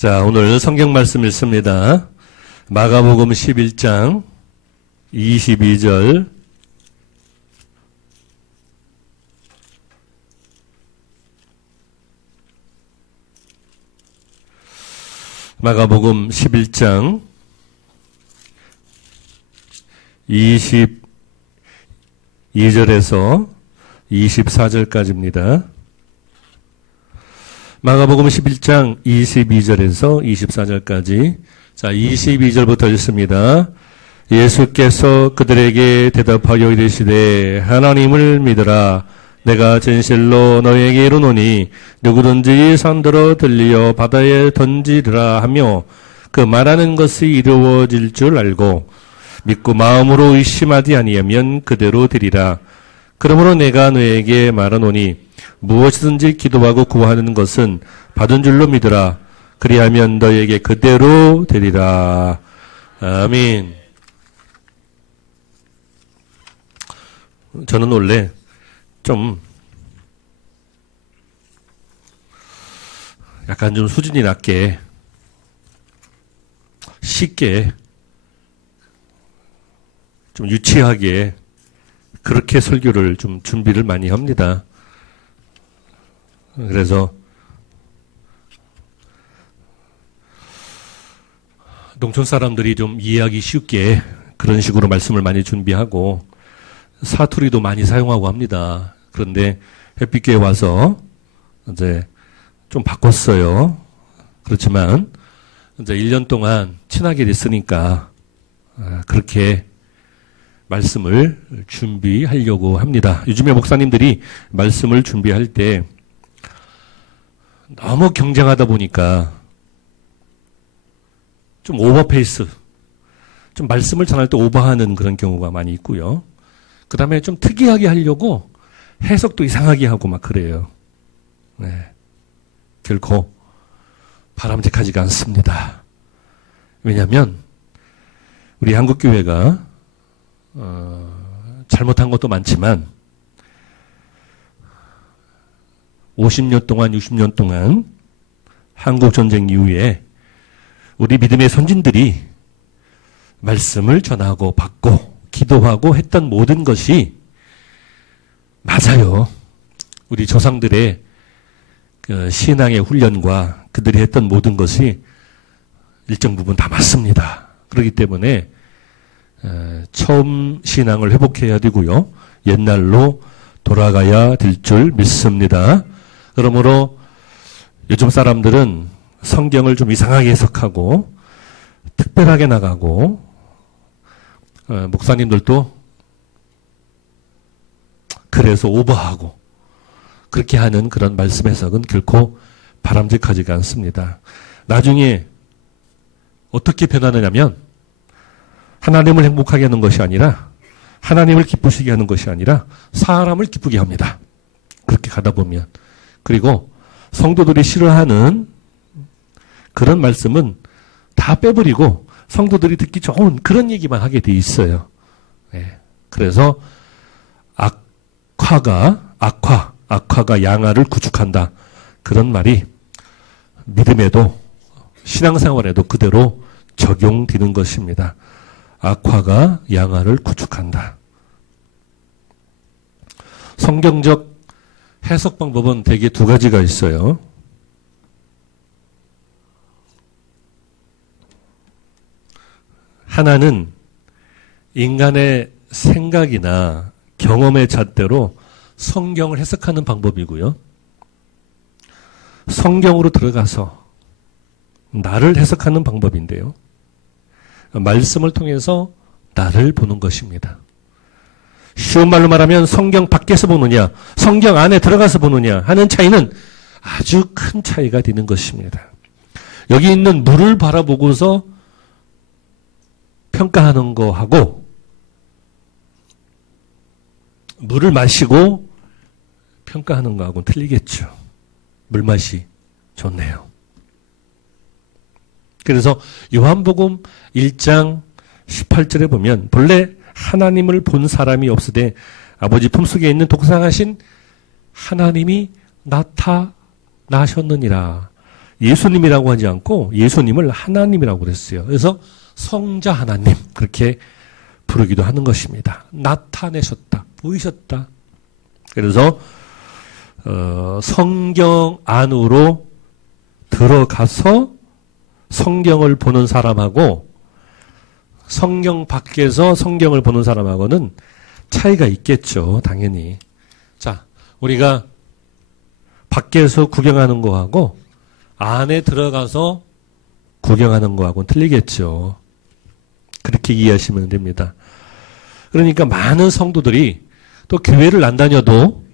자, 오늘 성경 말씀 읽습니다. 마가복음 11장 22절 마가복음 11장 22절에서 24절까지입니다. 마가복음 11장 22절에서 24절까지. 자, 22절부터 읽습니다. 예수께서 그들에게 대답하여 이르시되 하나님을 믿으라. 내가 진실로 너에게 이르노니 누구든지 손들어 들려 바다에 던지리라 하며 그 말하는 것이 이루어질 줄 알고 믿고 마음으로 의심하지 아니하면 그대로 되리라. 그러므로 내가 너에게 말하노니 무엇이든지 기도하고 구하는 것은 받은 줄로 믿으라. 그리하면 너에게 그대로 되리라. 아멘. 저는 원래 좀 약간 좀 수준이 낮게 쉽게 좀 유치하게 그렇게 설교를 좀 준비를 많이 합니다. 그래서 농촌 사람들이 좀 이해하기 쉽게 그런 식으로 말씀을 많이 준비하고 사투리도 많이 사용하고 합니다. 그런데 햇빛교회 와서 이제 좀 바꿨어요. 그렇지만 이제 1년 동안 친하게 됐으니까 그렇게 말씀을 준비하려고 합니다. 요즘에 목사님들이 말씀을 준비할 때 너무 경쟁하다 보니까 좀 오버페이스, 좀 말씀을 전할 때 오버하는 그런 경우가 많이 있고요. 그 다음에 좀 특이하게 하려고 해석도 이상하게 하고 막 그래요. 네. 결코 바람직하지가 않습니다. 왜냐하면 우리 한국교회가 잘못한 것도 많지만 50년 동안 60년 동안 한국전쟁 이후에 우리 믿음의 선진들이 말씀을 전하고 받고 기도하고 했던 모든 것이 맞아요. 우리 조상들의 그 신앙의 훈련과 그들이 했던 모든 것이 일정 부분 다 맞습니다. 그렇기 때문에 처음 신앙을 회복해야 되고요. 옛날로 돌아가야 될 줄 믿습니다. 그러므로 요즘 사람들은 성경을 좀 이상하게 해석하고 특별하게 나가고 목사님들도 그래서 오버하고 그렇게 하는 그런 말씀 해석은 결코 바람직하지가 않습니다. 나중에 어떻게 변하느냐면 하나님을 행복하게 하는 것이 아니라 하나님을 기쁘시게 하는 것이 아니라 사람을 기쁘게 합니다. 그렇게 가다 보면. 그리고 성도들이 싫어하는 그런 말씀은 다 빼버리고 성도들이 듣기 좋은 그런 얘기만 하게 돼 있어요. 네. 그래서 악화가 양아를 구축한다. 그런 말이 믿음에도 신앙생활에도 그대로 적용되는 것입니다. 악화가 양아를 구축한다. 성경적 해석 방법은 대개 두 가지가 있어요. 하나는 인간의 생각이나 경험의 잣대로 성경을 해석하는 방법이고요. 성경으로 들어가서 나를 해석하는 방법인데요. 말씀을 통해서 나를 보는 것입니다. 쉬운 말로 말하면 성경 밖에서 보느냐, 성경 안에 들어가서 보느냐 하는 차이는 아주 큰 차이가 되는 것입니다. 여기 있는 물을 바라보고서 평가하는 거하고 물을 마시고 평가하는 거하고는 틀리겠죠. 물맛이 좋네요. 그래서 요한복음 1장 18절에 보면 본래 하나님을 본 사람이 없으되 아버지 품속에 있는 독상하신 하나님이 나타나셨느니라. 예수님이라고 하지 않고 예수님을 하나님이라고 그랬어요. 그래서 성자 하나님 그렇게 부르기도 하는 것입니다. 나타내셨다. 보이셨다. 그래서 성경 안으로 들어가서 성경을 보는 사람하고 성경 밖에서 성경을 보는 사람하고는 차이가 있겠죠. 당연히. 자, 우리가 밖에서 구경하는 거하고 안에 들어가서 구경하는 거하고는 틀리겠죠. 그렇게 이해하시면 됩니다. 그러니까 많은 성도들이 또 교회를 안 다녀도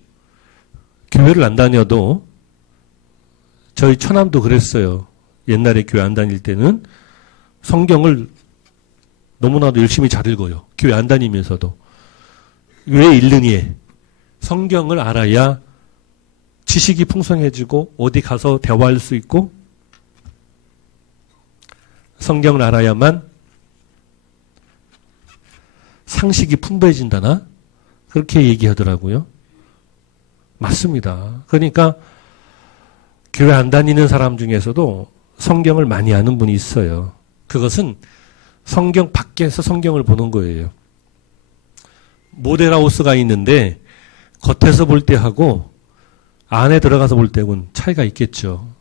저희 처남도 그랬어요. 옛날에 교회 안 다닐 때는 성경을 너무나도 열심히 잘 읽어요. 교회 안 다니면서도. 왜 읽느니? 성경을 알아야 지식이 풍성해지고 어디 가서 대화할 수 있고 성경을 알아야만 상식이 풍부해진다나? 그렇게 얘기하더라고요. 맞습니다. 그러니까 교회 안 다니는 사람 중에서도 성경을 많이 아는 분이 있어요. 그것은 성경 밖에서 성경을 보는 거예요. 모델하우스가 있는데 겉에서 볼 때하고 안에 들어가서 볼 때는 차이가 있겠죠.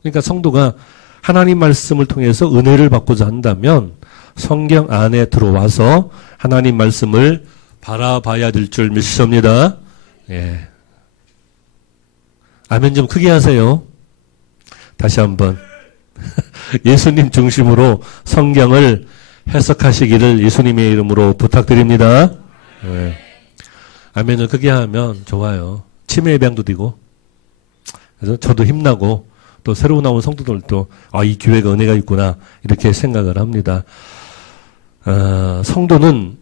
그러니까 성도가 하나님 말씀을 통해서 은혜를 받고자 한다면 성경 안에 들어와서 하나님 말씀을 바라봐야 될 줄 믿습니다. 예. 아멘 좀 크게 하세요. 다시 한번. 예수님 중심으로 성경을 해석하시기를 예수님의 이름으로 부탁드립니다. 예. 아멘을 크게 하면 좋아요. 치매 예방도 되고. 그래서 저도 힘나고 또 새로 나온 성도들도 이 교회가 은혜가 있구나 이렇게 생각을 합니다. 성도는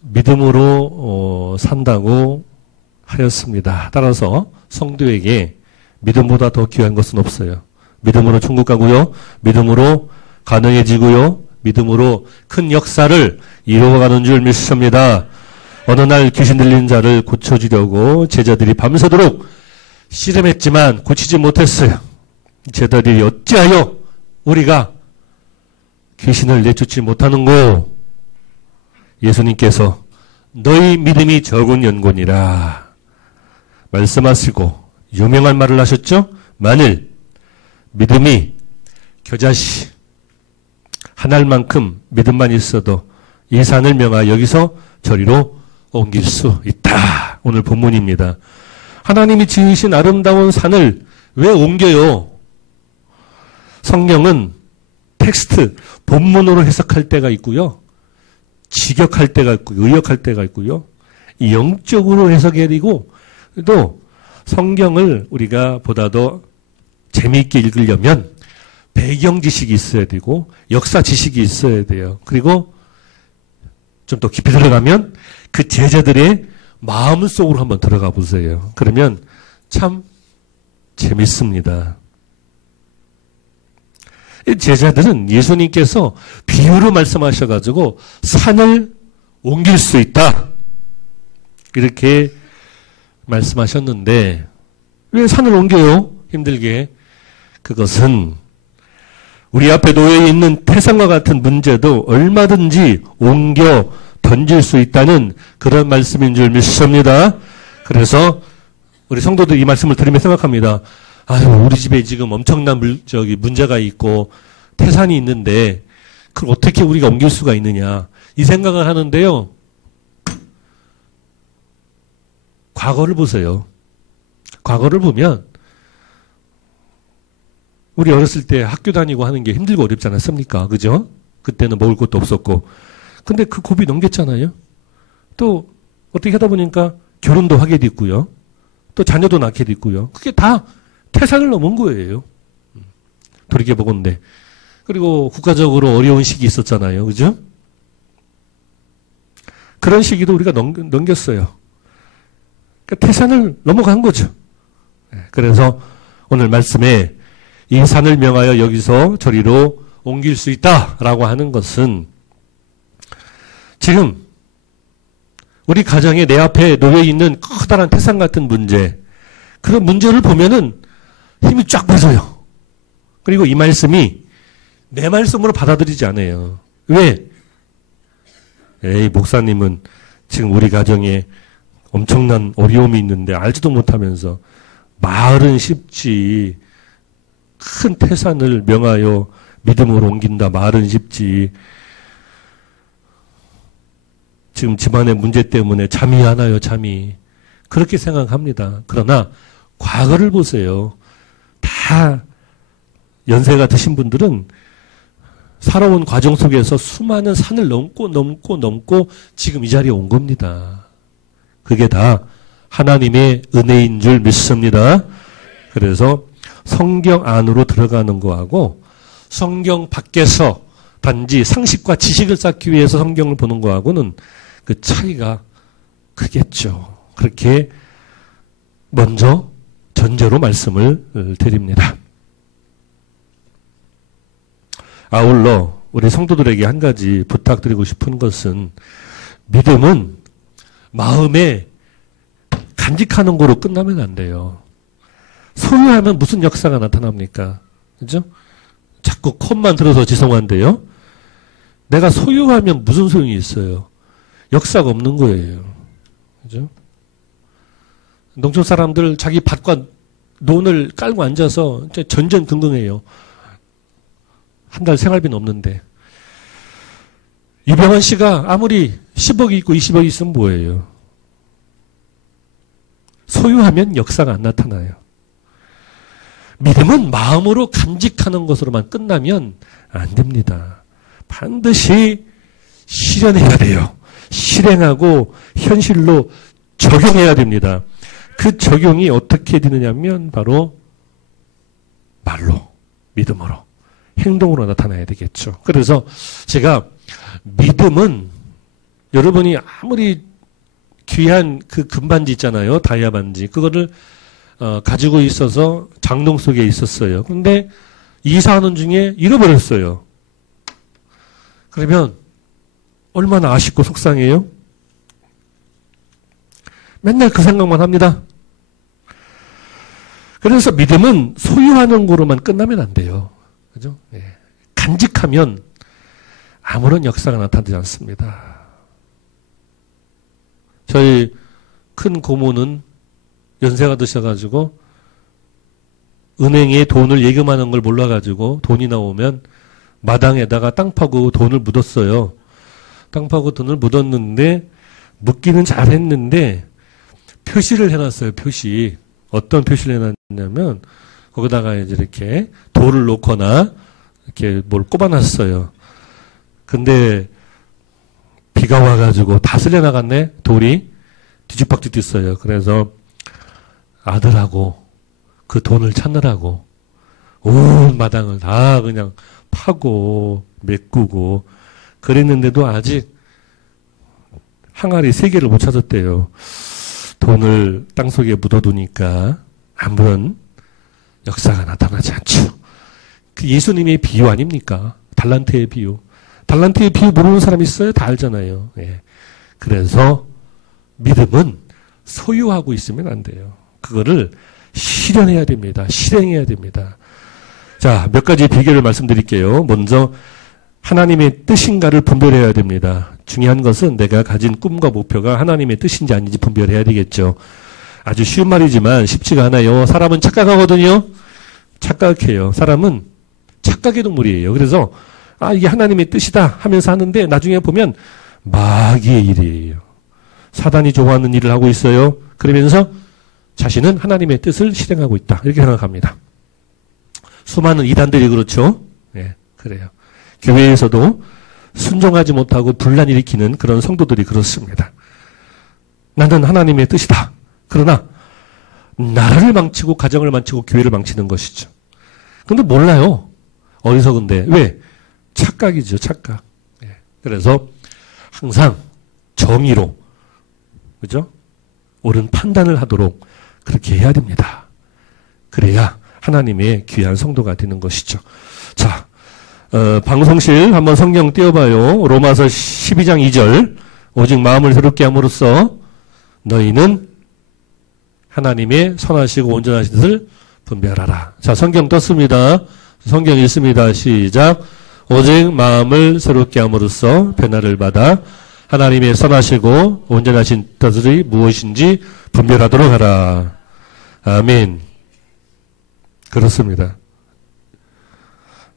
믿음으로 산다고 하였습니다. 따라서 성도에게 믿음보다 더 귀한 것은 없어요. 믿음으로 천국 가고요. 믿음으로 가능해지고요. 믿음으로 큰 역사를 이루어가는 줄 믿습니다. 어느 날 귀신 들린 자를 고쳐주려고 제자들이 밤새도록 씨름했지만 고치지 못했어요. 제자들이 어찌하여 우리가 귀신을 내쫓지 못하는고? 예수님께서 너희 믿음이 적은 연고니라 말씀하시고 유명한 말을 하셨죠? 만일 믿음이 겨자씨 한 알만큼 믿음만 있어도 이 산을 명하여 여기서 저리로 옮길 수 있다. 오늘 본문입니다. 하나님이 지으신 아름다운 산을 왜 옮겨요? 성경은 텍스트, 본문으로 해석할 때가 있고요. 직역할 때가 있고, 의역할 때가 있고요. 영적으로 해석해야 되고, 또 성경을 우리가 보다 더 재미있게 읽으려면 배경 지식이 있어야 되고, 역사 지식이 있어야 돼요. 그리고 좀 더 깊이 들어가면 그 제자들의 마음속으로 한번 들어가 보세요. 그러면 참 재밌습니다. 제자들은 예수님께서 비유로 말씀하셔가지고 산을 옮길 수 있다. 이렇게 말씀하셨는데 왜 산을 옮겨요? 힘들게. 그것은 우리 앞에 놓여 있는 태산과 같은 문제도 얼마든지 옮겨 던질 수 있다는 그런 말씀인 줄 믿습니다. 그래서 우리 성도들 이 말씀을 들으며 생각합니다. 아유, 우리 집에 지금 엄청난 문제가 있고 태산이 있는데 그걸 어떻게 우리가 옮길 수가 있느냐 이 생각을 하는데요. 과거를 보세요. 과거를 보면 우리 어렸을 때 학교 다니고 하는 게 힘들고 어렵지 않았습니까? 그죠? 그때는 먹을 것도 없었고. 근데 그 고비 넘겼잖아요. 또 어떻게 하다 보니까 결혼도 하게 됐고요. 또 자녀도 낳게 됐고요. 그게 다 태산을 넘은 거예요. 돌이켜보건데. 그리고 국가적으로 어려운 시기 있었잖아요. 그죠? 그런 시기도 우리가 넘겼어요. 그러니까 태산을 넘어간 거죠. 그래서 오늘 말씀에 이 산을 명하여 여기서 저리로 옮길 수 있다라고 하는 것은 지금 우리 가정에 내 앞에 놓여 있는 커다란 태산 같은 문제, 그런 문제를 보면은 힘이 쫙 빠져요. 그리고 이 말씀이 내 말씀으로 받아들이지 않아요. 왜? 에이, 목사님은 지금 우리 가정에 엄청난 어려움이 있는데 알지도 못하면서 말은 쉽지 큰 태산을 명하여 믿음으로 옮긴다. 말은 쉽지. 지금 집안의 문제 때문에 잠이 안 와요. 잠이. 그렇게 생각합니다. 그러나 과거를 보세요. 다 연세가 드신 분들은 살아온 과정 속에서 수많은 산을 넘고 지금 이 자리에 온 겁니다. 그게 다 하나님의 은혜인 줄 믿습니다. 그래서 성경 안으로 들어가는 거하고 성경 밖에서 단지 상식과 지식을 쌓기 위해서 성경을 보는 거하고는 그 차이가 크겠죠. 그렇게 먼저 전제로 말씀을 드립니다. 아울러 우리 성도들에게 한 가지 부탁드리고 싶은 것은 믿음은 마음에 간직하는 거로 끝나면 안 돼요. 소유하면 무슨 역사가 나타납니까? 그죠? 자꾸 컷만 들어서 죄송한데요. 내가 소유하면 무슨 소용이 있어요? 역사가 없는 거예요. 그죠? 농촌 사람들 자기 밭과 논을 깔고 앉아서 전전긍긍해요. 한 달 생활비는 없는데. 이병헌 씨가 아무리 10억이 있고 20억이 있으면 뭐예요? 소유하면 역사가 안 나타나요. 믿음은 마음으로 간직하는 것으로만 끝나면 안 됩니다. 반드시 실현해야 돼요. 실행하고 현실로 적용해야 됩니다. 그 적용이 어떻게 되느냐면 바로 말로, 믿음으로, 행동으로 나타나야 되겠죠. 그래서 제가 믿음은 여러분이 아무리 귀한 그 금반지 있잖아요. 다이아 반지. 그거를 가지고 있어서 장롱 속에 있었어요. 그런데 이사하는 중에 잃어버렸어요. 그러면 얼마나 아쉽고 속상해요? 맨날 그 생각만 합니다. 그래서 믿음은 소유하는 거로만 끝나면 안 돼요. 그죠? 예. 간직하면 아무런 역사가 나타나지 않습니다. 저희 큰 고모는 연세가 드셔가지고 은행에 돈을 예금하는 걸 몰라가지고 돈이 나오면 마당에다가 땅 파고 돈을 묻었어요. 땅 파고 돈을 묻었는데 묻기는 잘했는데 표시를 해놨어요. 표시. 어떤 표시를 해놨냐면 거기다가 이제 이렇게 돌을 놓거나 이렇게 뭘 꼽아놨어요. 근데 비가 와가지고 다 쓸려나갔네. 돌이 뒤죽박죽 뛰어요. 그래서 아들하고 그 돈을 찾느라고 온 마당을 다 그냥 파고 메꾸고 그랬는데도 아직 항아리 3개를 못 찾았대요. 돈을 땅속에 묻어두니까 아무런 역사가 나타나지 않죠. 그 예수님의 비유 아닙니까? 달란트의 비유. 달란트의 비유 모르는 사람 있어요? 다 알잖아요. 예. 그래서 믿음은 소유하고 있으면 안 돼요. 그거를 실현해야 됩니다. 실행해야 됩니다. 자, 몇 가지 비결을 말씀드릴게요. 먼저 하나님의 뜻인가를 분별해야 됩니다. 중요한 것은 내가 가진 꿈과 목표가 하나님의 뜻인지 아닌지 분별해야 되겠죠. 아주 쉬운 말이지만 쉽지가 않아요. 사람은 착각하거든요. 착각해요. 사람은 착각의 동물이에요. 그래서 이게 하나님의 뜻이다 하면서 하는데 나중에 보면 마귀의 일이에요. 사단이 좋아하는 일을 하고 있어요. 그러면서 자신은 하나님의 뜻을 실행하고 있다. 이렇게 생각합니다. 수많은 이단들이 그렇죠. 네, 그래요. 교회에서도 순종하지 못하고 분란 일으키는 그런 성도들이 그렇습니다. 나는 하나님의 뜻이다. 그러나 나라를 망치고 가정을 망치고 교회를 망치는 것이죠. 근데 몰라요. 어리석은데. 왜? 착각이죠. 착각. 네. 그래서 항상 정의로 그죠? 옳은 판단을 하도록 그렇게 해야 됩니다. 그래야 하나님의 귀한 성도가 되는 것이죠. 자, 방송실 한번 성경 띄워봐요. 로마서 12장 2절. 오직 마음을 새롭게 함으로써 너희는 하나님의 선하시고 온전하신 뜻을 분별하라. 자, 성경 떴습니다. 성경 읽습니다. 시작. 오직 마음을 새롭게 함으로써 변화를 받아 하나님의 선하시고 온전하신 뜻이 무엇인지 분별하도록 하라. 아멘. 그렇습니다.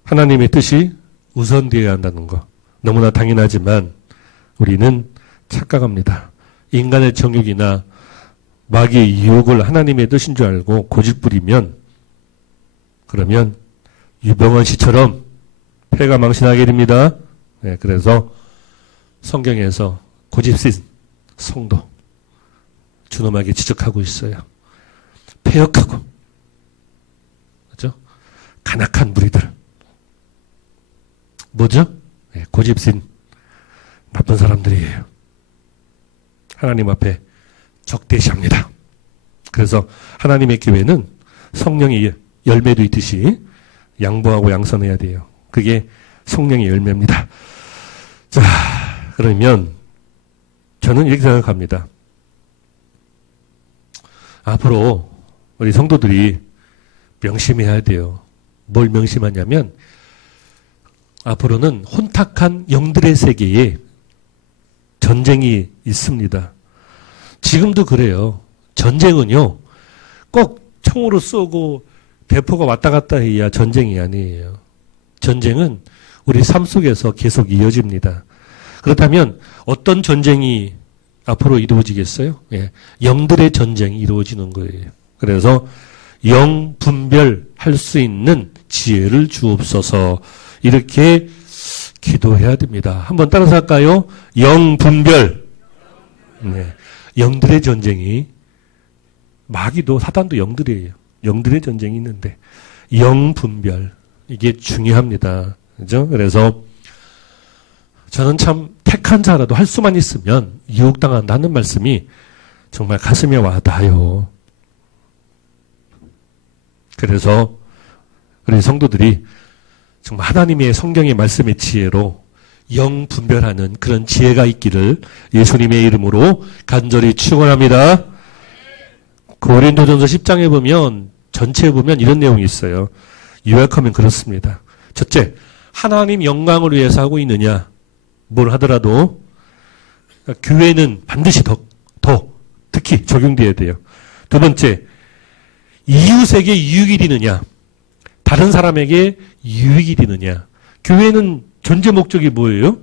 하나님의 뜻이 우선되어야 한다는 거. 너무나 당연하지만 우리는 착각합니다. 인간의 정욕이나 마귀의 유혹을 하나님의 뜻인 줄 알고 고집부리면 그러면 유병원 씨처럼 폐가 망신하게 됩니다. 네, 그래서 성경에서 고집신 성도 준엄하게 지적하고 있어요. 폐역하고 그렇죠? 간악한 무리들 뭐죠? 네, 고집신 나쁜 사람들이에요. 하나님 앞에 적대시합니다. 그래서 하나님의 교회는 성령의 열매도 있듯이 양보하고 양선해야 돼요. 그게 성령의 열매입니다. 자, 그러면 저는 이렇게 생각합니다. 앞으로 우리 성도들이 명심해야 돼요. 뭘 명심하냐면 앞으로는 혼탁한 영들의 세계에 전쟁이 있습니다. 지금도 그래요. 전쟁은요, 꼭 총으로 쏘고 대포가 왔다 갔다 해야 전쟁이 아니에요. 전쟁은 우리 삶 속에서 계속 이어집니다. 그렇다면 어떤 전쟁이 앞으로 이루어지겠어요? 예, 영들의 전쟁이 이루어지는 거예요. 그래서 영 분별할 수 있는 지혜를 주옵소서 이렇게 기도해야 됩니다. 한번 따라서 할까요? 영 분별. 네, 영들의 전쟁이 마귀도 사단도 영들이에요. 영들의 전쟁이 있는데 영 분별 이게 중요합니다. 그죠? 그래서 저는 참 택한 자라도 할 수만 있으면 유혹당한다는 말씀이 정말 가슴에 와닿아요. 그래서 우리 성도들이 정말 하나님의 성경의 말씀의 지혜로 영 분별하는 그런 지혜가 있기를 예수님의 이름으로 간절히 축원합니다. 고린도전서 10장에 보면 전체에 보면 이런 내용이 있어요. 요약하면 그렇습니다. 첫째, 하나님 영광을 위해서 하고 있느냐? 뭘 하더라도 교회는 반드시 더 특히 적용돼야 돼요. 두 번째, 이웃에게 유익이 되느냐? 다른 사람에게 유익이 되느냐? 교회는 존재 목적이 뭐예요?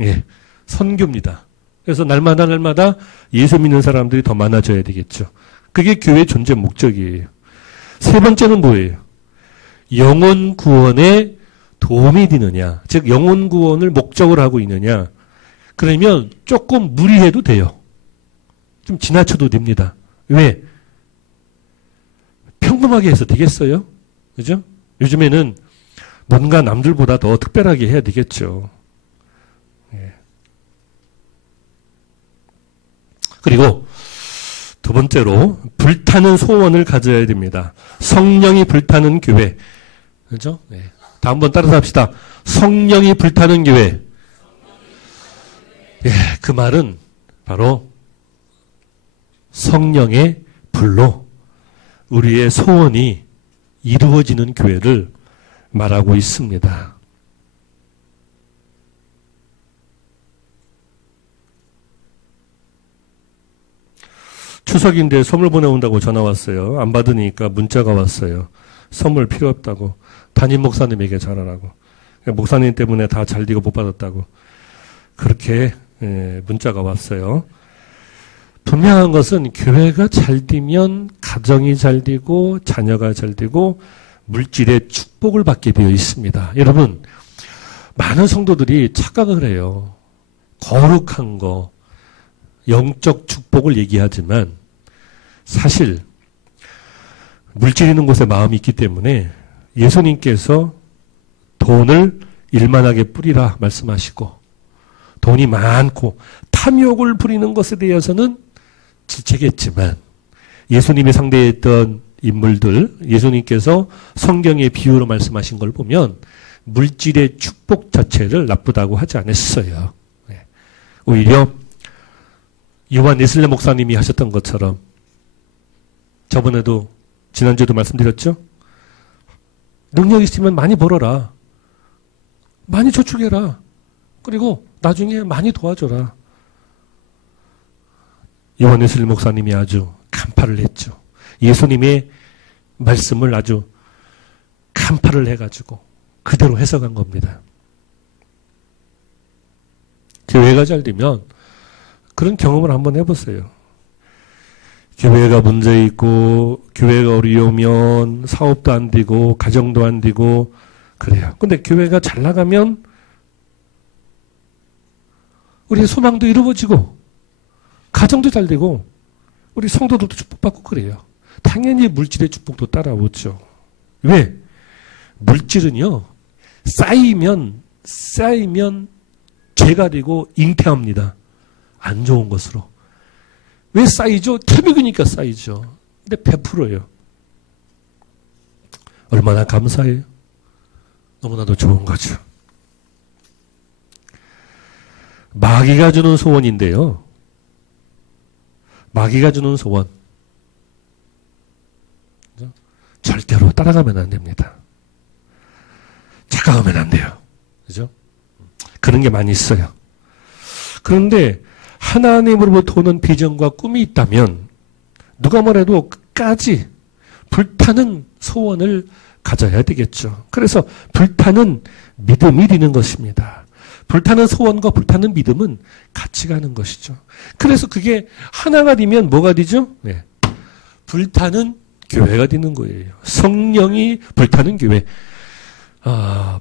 예, 선교입니다. 그래서 날마다 예수 믿는 사람들이 더 많아져야 되겠죠. 그게 교회의 존재 목적이에요. 세 번째는 뭐예요? 영혼 구원에 도움이 되느냐? 즉 영혼 구원을 목적으로 하고 있느냐? 그러면 조금 무리해도 돼요. 좀 지나쳐도 됩니다. 왜? 평범하게 해서 되겠어요? 그죠? 요즘에는 뭔가 남들보다 더 특별하게 해야 되겠죠. 예. 그리고 두 번째로 불타는 소원을 가져야 됩니다. 성령이 불타는 교회. 그죠? 네. 다 한번 따라서 합시다. 성령이 불타는 교회. 예, 그 말은 바로 성령의 불로 우리의 소원이 이루어지는 교회를 말하고 있습니다. 추석인데 선물 보내온다고 전화 왔어요. 안 받으니까 문자가 왔어요. 선물 필요 없다고. 담임 목사님에게 전하라고. 목사님 때문에 다 잘 되고 못 받았다고. 그렇게 문자가 왔어요. 분명한 것은 교회가 잘 되면 가정이 잘 되고 자녀가 잘 되고 물질의 축복을 받게 되어 있습니다. 여러분, 많은 성도들이 착각을 해요. 거룩한 거, 영적 축복을 얘기하지만 사실 물질 있는 곳에 마음이 있기 때문에 예수님께서 돈을 일만하게 뿌리라 말씀하시고 돈이 많고 탐욕을 부리는 것에 대해서는 질책했지만 예수님이 상대했던 인물들, 예수님께서 성경의 비유로 말씀하신 걸 보면 물질의 축복 자체를 나쁘다고 하지 않았어요. 오히려 요한 웨슬리 목사님이 하셨던 것처럼 저번에도 지난주에도 말씀드렸죠? 능력 있으면 많이 벌어라. 많이 저축해라. 그리고 나중에 많이 도와줘라. 요한예슬 목사님이 아주 간파를 했죠. 예수님의 말씀을 아주 간파를 해가지고 그대로 해석한 겁니다. 교회가 잘 되면 그런 경험을 한번 해보세요. 교회가 문제 있고 교회가 어려우면 사업도 안 되고 가정도 안 되고 그래요. 근데 교회가 잘 나가면 우리의 소망도 이루어지고 가정도 잘 되고 우리 성도들도 축복받고 그래요. 당연히 물질의 축복도 따라오죠. 왜? 물질은요, 쌓이면 죄가 되고 잉태합니다. 안 좋은 것으로. 왜 쌓이죠? 태백이니까 쌓이죠. 근데 베풀어요. 얼마나 감사해요. 너무나도 좋은 거죠. 마귀가 주는 소원인데요. 마귀가 주는 소원. 절대로 따라가면 안 됩니다. 착각하면 안 돼요. 그죠? 그런 게 많이 있어요. 그런데 하나님으로부터 오는 비전과 꿈이 있다면 누가 뭐래도 끝까지 불타는 소원을 가져야 되겠죠. 그래서 불타는 믿음이 되는 것입니다. 불타는 소원과 불타는 믿음은 같이 가는 것이죠. 그래서 그게 하나가 되면 뭐가 되죠? 네. 불타는 교회가 되는 거예요. 성령이 불타는 교회.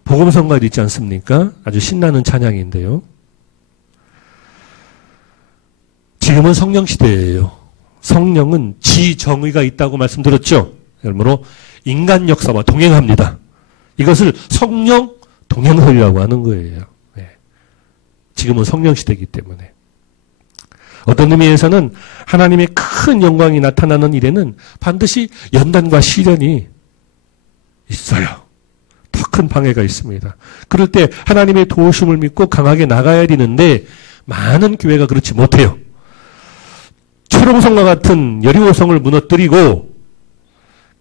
복음성가도 있지 않습니까? 아주 신나는 찬양인데요. 지금은 성령 시대예요. 성령은 지정의가 있다고 말씀드렸죠. 그러므로 인간 역사와 동행합니다. 이것을 성령 동행설이라고 하는 거예요. 네. 지금은 성령 시대이기 때문에. 어떤 의미에서는 하나님의 큰 영광이 나타나는 일에는 반드시 연단과 시련이 있어요. 더 큰 방해가 있습니다. 그럴 때 하나님의 도우심을 믿고 강하게 나가야 되는데 많은 교회가 그렇지 못해요. 초롱성과 같은 여리고성을 무너뜨리고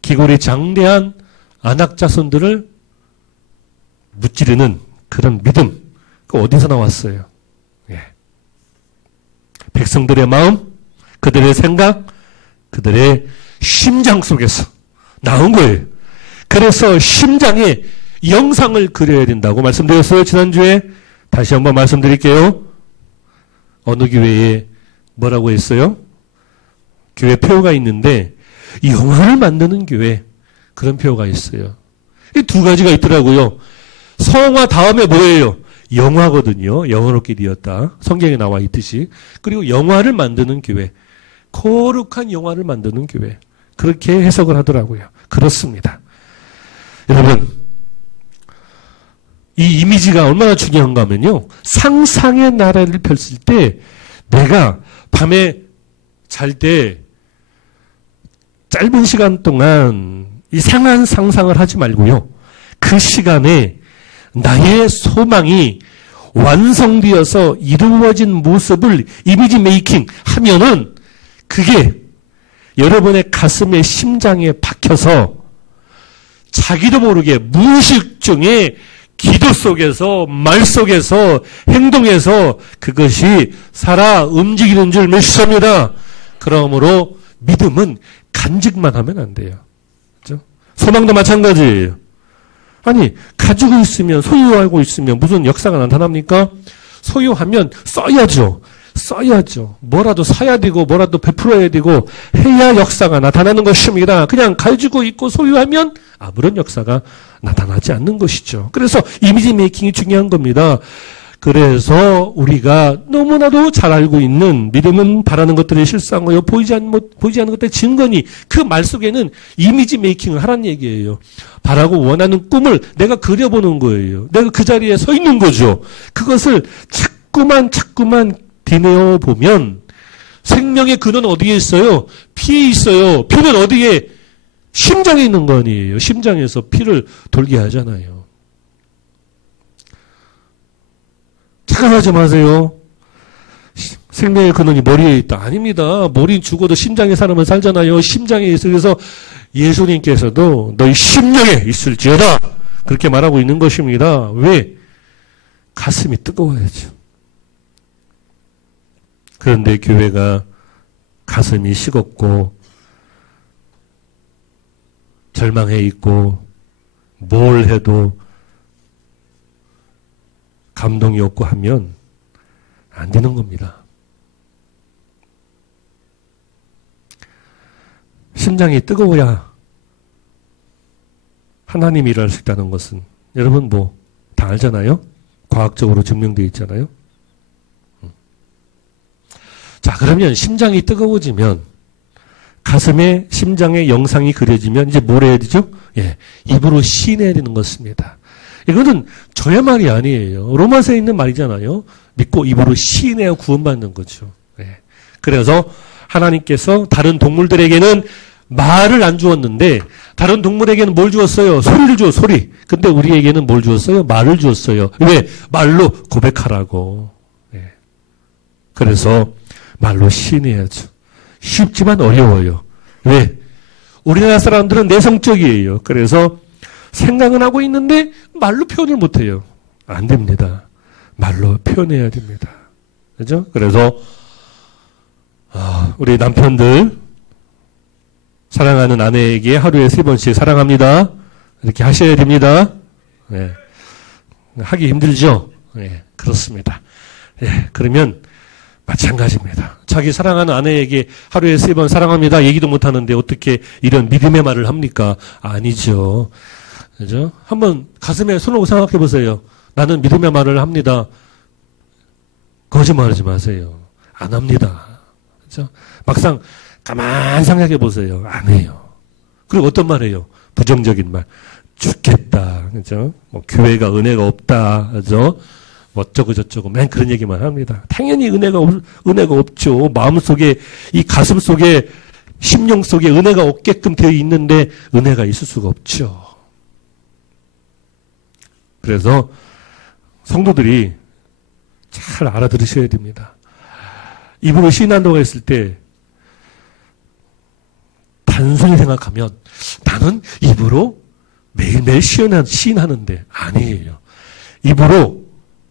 기골이 장대한 안악자손들을 무찌르는 그런 믿음, 그 어디서 나왔어요? 예. 백성들의 마음, 그들의 생각, 그들의 심장 속에서 나온 거예요. 그래서 심장에 영상을 그려야 된다고 말씀드렸어요. 지난주에 다시 한번 말씀드릴게요. 어느 교회에 뭐라고 했어요? 교회 표가 있는데 영화를 만드는 교회, 그런 표가 있어요. 이 두 가지가 있더라고요. 성화 다음에 뭐예요? 영화거든요. 영어롭게 되었다. 성경에 나와 있듯이. 그리고 영화를 만드는 교회, 거룩한 영화를 만드는 교회, 그렇게 해석을 하더라고요. 그렇습니다. 여러분, 이 이미지가 얼마나 중요한가 하면요, 상상의 나라를 펼칠 때 내가 밤에 잘 때 짧은 시간 동안 이상한 상상을 하지 말고요, 그 시간에 나의 소망이 완성되어서 이루어진 모습을 이미지 메이킹 하면은 그게 여러분의 가슴에 심장에 박혀서 자기도 모르게 무의식 중에 기도 속에서 말 속에서 행동에서 그것이 살아 움직이는 줄 믿습니다. 그러므로 믿음은 간직만 하면 안 돼요. 그렇죠? 소망도 마찬가지예요. 아니, 가지고 있으면, 소유하고 있으면 무슨 역사가 나타납니까? 소유하면 써야죠. 써야죠. 뭐라도 사야 되고 뭐라도 베풀어야 되고 해야 역사가 나타나는 것입니다. 그냥 가지고 있고 소유하면 아무런 역사가 나타나지 않는 것이죠. 그래서 이미지 메이킹이 중요한 겁니다. 그래서 우리가 너무나도 잘 알고 있는 믿음은 바라는 것들이 실상한 거요, 보이지 않는 것들의 증거니, 그 말 속에는 이미지 메이킹을 하라는 얘기예요. 바라고 원하는 꿈을 내가 그려보는 거예요. 내가 그 자리에 서 있는 거죠. 그것을 자꾸만 디내어 보면 생명의 근원은 어디에 있어요? 피에 있어요. 피는 어디에? 심장에 있는 거 아니에요. 심장에서 피를 돌게 하잖아요. 착각하지 마세요. 생명의 근원이 머리에 있다. 아닙니다. 머리는 죽어도 심장에 사람은 살잖아요. 심장에 있어. 그래서 예수님께서도 너희 심령에 있을지어다. 그렇게 말하고 있는 것입니다. 왜? 가슴이 뜨거워야죠. 그런데 교회가 가슴이 식었고 절망해 있고 뭘 해도 감동이 없고 하면 안 되는 겁니다. 심장이 뜨거워야 하나님이 일할 수 있다는 것은 여러분 뭐 다 알잖아요. 과학적으로 증명되어 있잖아요. 자, 그러면 심장이 뜨거워지면 가슴에 심장의 영상이 그려지면 이제 뭘 해야 되죠? 예, 입으로 시인해야 되는 것입니다. 이거는 저의 말이 아니에요. 로마서에 있는 말이잖아요. 믿고 입으로 시인해야 구원받는 거죠. 예. 그래서 하나님께서 다른 동물들에게는 말을 안 주었는데 다른 동물에게는 뭘 주었어요? 소리를 주어, 소리. 근데 우리에게는 뭘 주었어요? 말을 주었어요. 왜? 말로 고백하라고. 예. 그래서 말로 시인해야죠. 쉽지만 어려워요. 왜? 우리나라 사람들은 내성적이에요. 그래서 생각은 하고 있는데 말로 표현을 못해요. 안 됩니다. 말로 표현해야 됩니다. 그죠? 그래서 우리 남편들 사랑하는 아내에게 하루에 3번씩 사랑합니다. 이렇게 하셔야 됩니다. 네. 하기 힘들죠? 네, 그렇습니다. 네, 그러면 마찬가지입니다. 자기 사랑하는 아내에게 하루에 3번 사랑합니다. 얘기도 못하는데 어떻게 이런 믿음의 말을 합니까? 아니죠. 그죠? 한번 가슴에 손 얹고 생각해 보세요. 나는 믿음의 말을 합니다. 거짓말하지 마세요. 안 합니다. 그죠? 막상 가만 생각해 보세요. 안 해요. 그리고 어떤 말 해요? 부정적인 말. 죽겠다. 그죠? 뭐 교회가 은혜가 없다. 그죠? 뭐 어쩌고 저쩌고 맨 그런 얘기만 합니다. 당연히 은혜가 없죠. 마음속에 이 가슴 속에 심령 속에 은혜가 없게끔 되어 있는데 은혜가 있을 수가 없죠. 그래서 성도들이 잘 알아들으셔야 됩니다. 입으로 시인한다고 했을 때 단순히 생각하면 나는 입으로 매일매일 시인하는데 아니에요. 입으로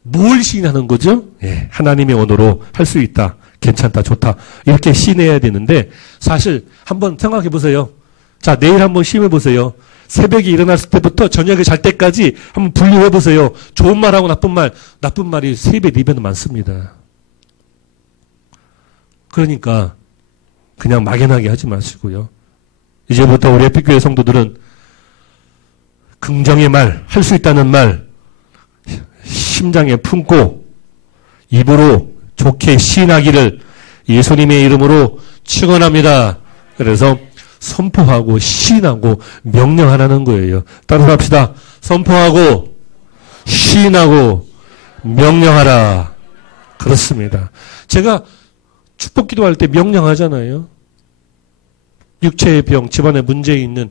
뭘 시인하는 거죠? 예, 하나님의 언어로 할 수 있다. 괜찮다. 좋다. 이렇게 시인해야 되는데 사실 한번 생각해 보세요. 자, 내일 한번 시험해 보세요. 새벽에 일어났을 때부터 저녁에 잘 때까지 한번 분류해 보세요. 좋은 말하고 나쁜 말이 3배, 4배는 많습니다. 그러니까 그냥 막연하게 하지 마시고요. 이제부터 우리 에픽교회 성도들은 긍정의 말, 할 수 있다는 말, 심장에 품고 입으로 좋게 시인하기를 예수님의 이름으로 축원합니다. 그래서 선포하고 시인하고 명령하라는 거예요. 따라서 합시다. 선포하고 시인하고 명령하라. 그렇습니다. 제가 축복 기도할 때 명령하잖아요. 육체의 병, 집안에 문제 있는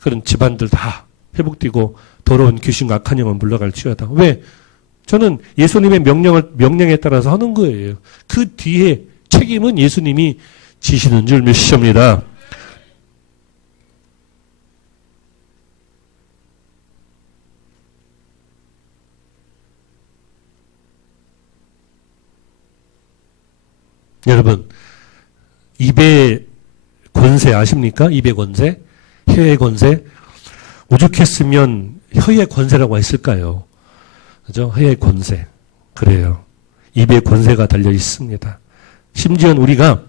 그런 집안들 다 회복되고 더러운 귀신과 악한 영은 물러갈지어다. 왜? 저는 예수님의 명령에 따라서 하는 거예요. 그 뒤에 책임은 예수님이 지시는 줄 믿습니다. 여러분, 입의 권세 아십니까? 입의 권세? 혀의 권세? 오죽했으면 혀의 권세라고 했을까요? 그죠? 혀의 권세. 그래요. 입의 권세가 달려 있습니다. 심지어 우리가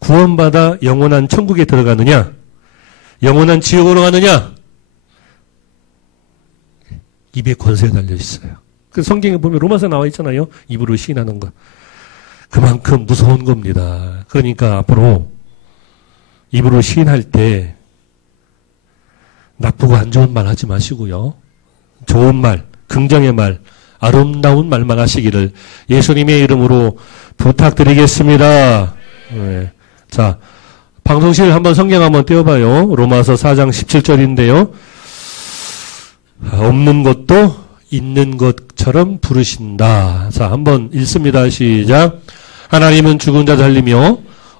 구원받아 영원한 천국에 들어가느냐? 영원한 지옥으로 가느냐? 입의 권세가 달려 있어요. 그 성경에 보면 로마서 나와 있잖아요. 입으로 시인하는 것. 그만큼 무서운 겁니다. 그러니까 앞으로 입으로 시인할 때 나쁘고 안 좋은 말 하지 마시고요. 좋은 말, 긍정의 말, 아름다운 말만 하시기를 예수님의 이름으로 부탁드리겠습니다. 네. 자, 방송실 한번 성경 한번 떼어봐요. 로마서 4장 17절인데요. 없는 것도 있는 것처럼 부르신다. 자, 한번 읽습니다. 시작. 하나님은 죽은 자 살리며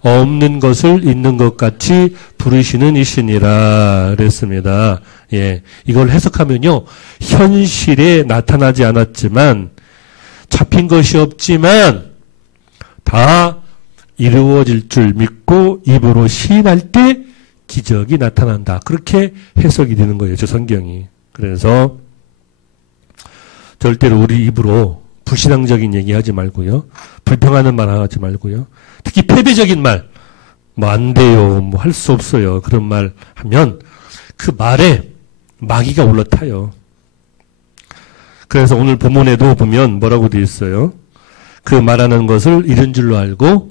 없는 것을 있는 것 같이 부르시는 이시니라 그랬습니다. 예, 이걸 해석하면요, 현실에 나타나지 않았지만 잡힌 것이 없지만 다 이루어질 줄 믿고 입으로 시인할 때 기적이 나타난다. 그렇게 해석이 되는 거예요, 저 성경이. 그래서 절대로 우리 입으로 불신앙적인 얘기하지 말고요, 불평하는 말 하지 말고요, 특히 패배적인 말, 뭐 안 돼요, 뭐 할 수 없어요, 그런 말 하면 그 말에 마귀가 올라타요. 그래서 오늘 본문에도 보면 뭐라고 되어 있어요? 그 말하는 것을 이른 줄로 알고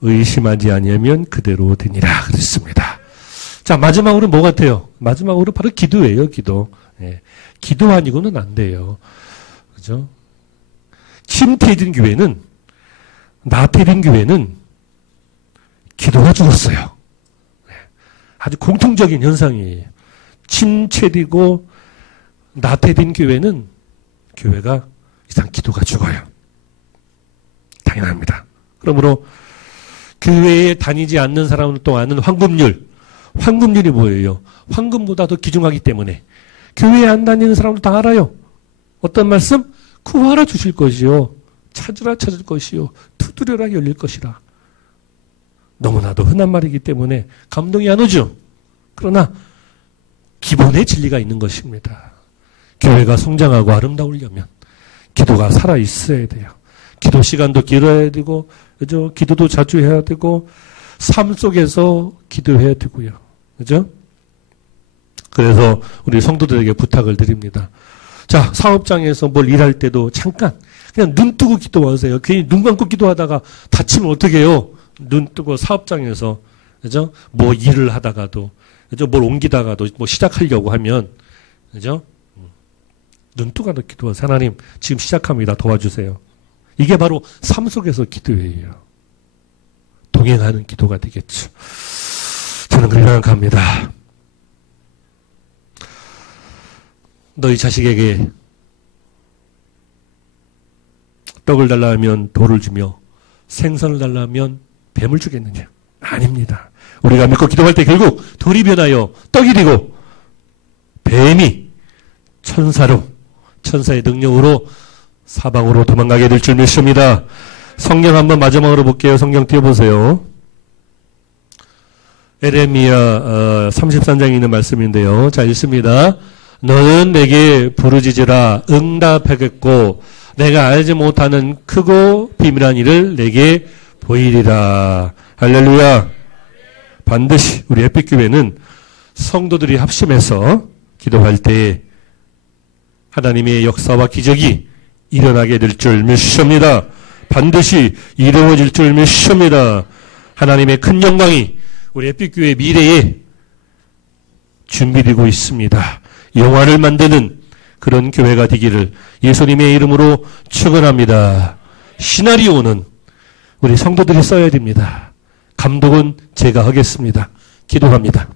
의심하지 아니하면 그대로 되니라 그랬습니다. 자, 마지막으로 뭐 같아요? 마지막으로 바로 기도예요, 기도. 예. 기도 아니고는 안 돼요. 그죠? 침태된 교회는, 나태된 교회는 기도가 죽었어요. 예. 아주 공통적인 현상이에요. 침체되고 나태된 교회는 교회가 이상 기도가 죽어요. 당연합니다. 그러므로 교회에 다니지 않는 사람을 동안은 황금률이 뭐예요? 황금보다 더 귀중하기 때문에 교회에 안 다니는 사람도 다 알아요. 어떤 말씀? 구하라 주실 것이요, 찾으라 찾을 것이요, 두드려라 열릴 것이라. 너무나도 흔한 말이기 때문에 감동이 안 오죠. 그러나 기본의 진리가 있는 것입니다. 교회가 성장하고 아름다우려면 기도가 살아있어야 돼요. 기도 시간도 길어야 되고, 그죠? 기도도 자주 해야 되고, 삶 속에서 기도해야 되고요. 그죠? 그래서 우리 성도들에게 부탁을 드립니다. 자, 사업장에서 뭘 일할 때도 잠깐 그냥 눈 뜨고 기도하세요. 괜히 눈 감고 기도하다가 다치면 어떻게 해요? 눈 뜨고 사업장에서, 그죠? 뭐 일을 하다가도, 그죠? 뭘 옮기다가도 뭐 시작하려고 하면, 그죠? 눈 뜨고 기도하세요. 하나님, 지금 시작합니다. 도와주세요. 이게 바로 삶 속에서 기도예요. 동행하는 기도가 되겠죠. 저는 그렇게 생각합니다. 너희 자식에게 떡을 달라 하면 돌을 주며 생선을 달라 하면 뱀을 주겠느냐? 아닙니다. 우리가 믿고 기도할 때 결국 돌이 변하여 떡이 되고 뱀이 천사의 능력으로 사방으로 도망가게 될 줄 믿습니다. 성경 한번 마지막으로 볼게요. 성경 띄워보세요. 에레미야 33장에 있는 말씀인데요. 자, 읽습니다. 너는 내게 부르짖으라 응답하겠고 내가 알지 못하는 크고 비밀한 일을 내게 보이리라. 할렐루야. 반드시 우리 에픽교회는 성도들이 합심해서 기도할 때 하나님의 역사와 기적이 일어나게 될 줄 믿습니다. 반드시 이루어질 줄 믿습니다. 하나님의 큰 영광이 우리 에픽교회 미래에 준비되고 있습니다. 영화를 만드는 그런 교회가 되기를 예수님의 이름으로 축원합니다. 시나리오는 우리 성도들이 써야 됩니다. 감독은 제가 하겠습니다. 기도합니다.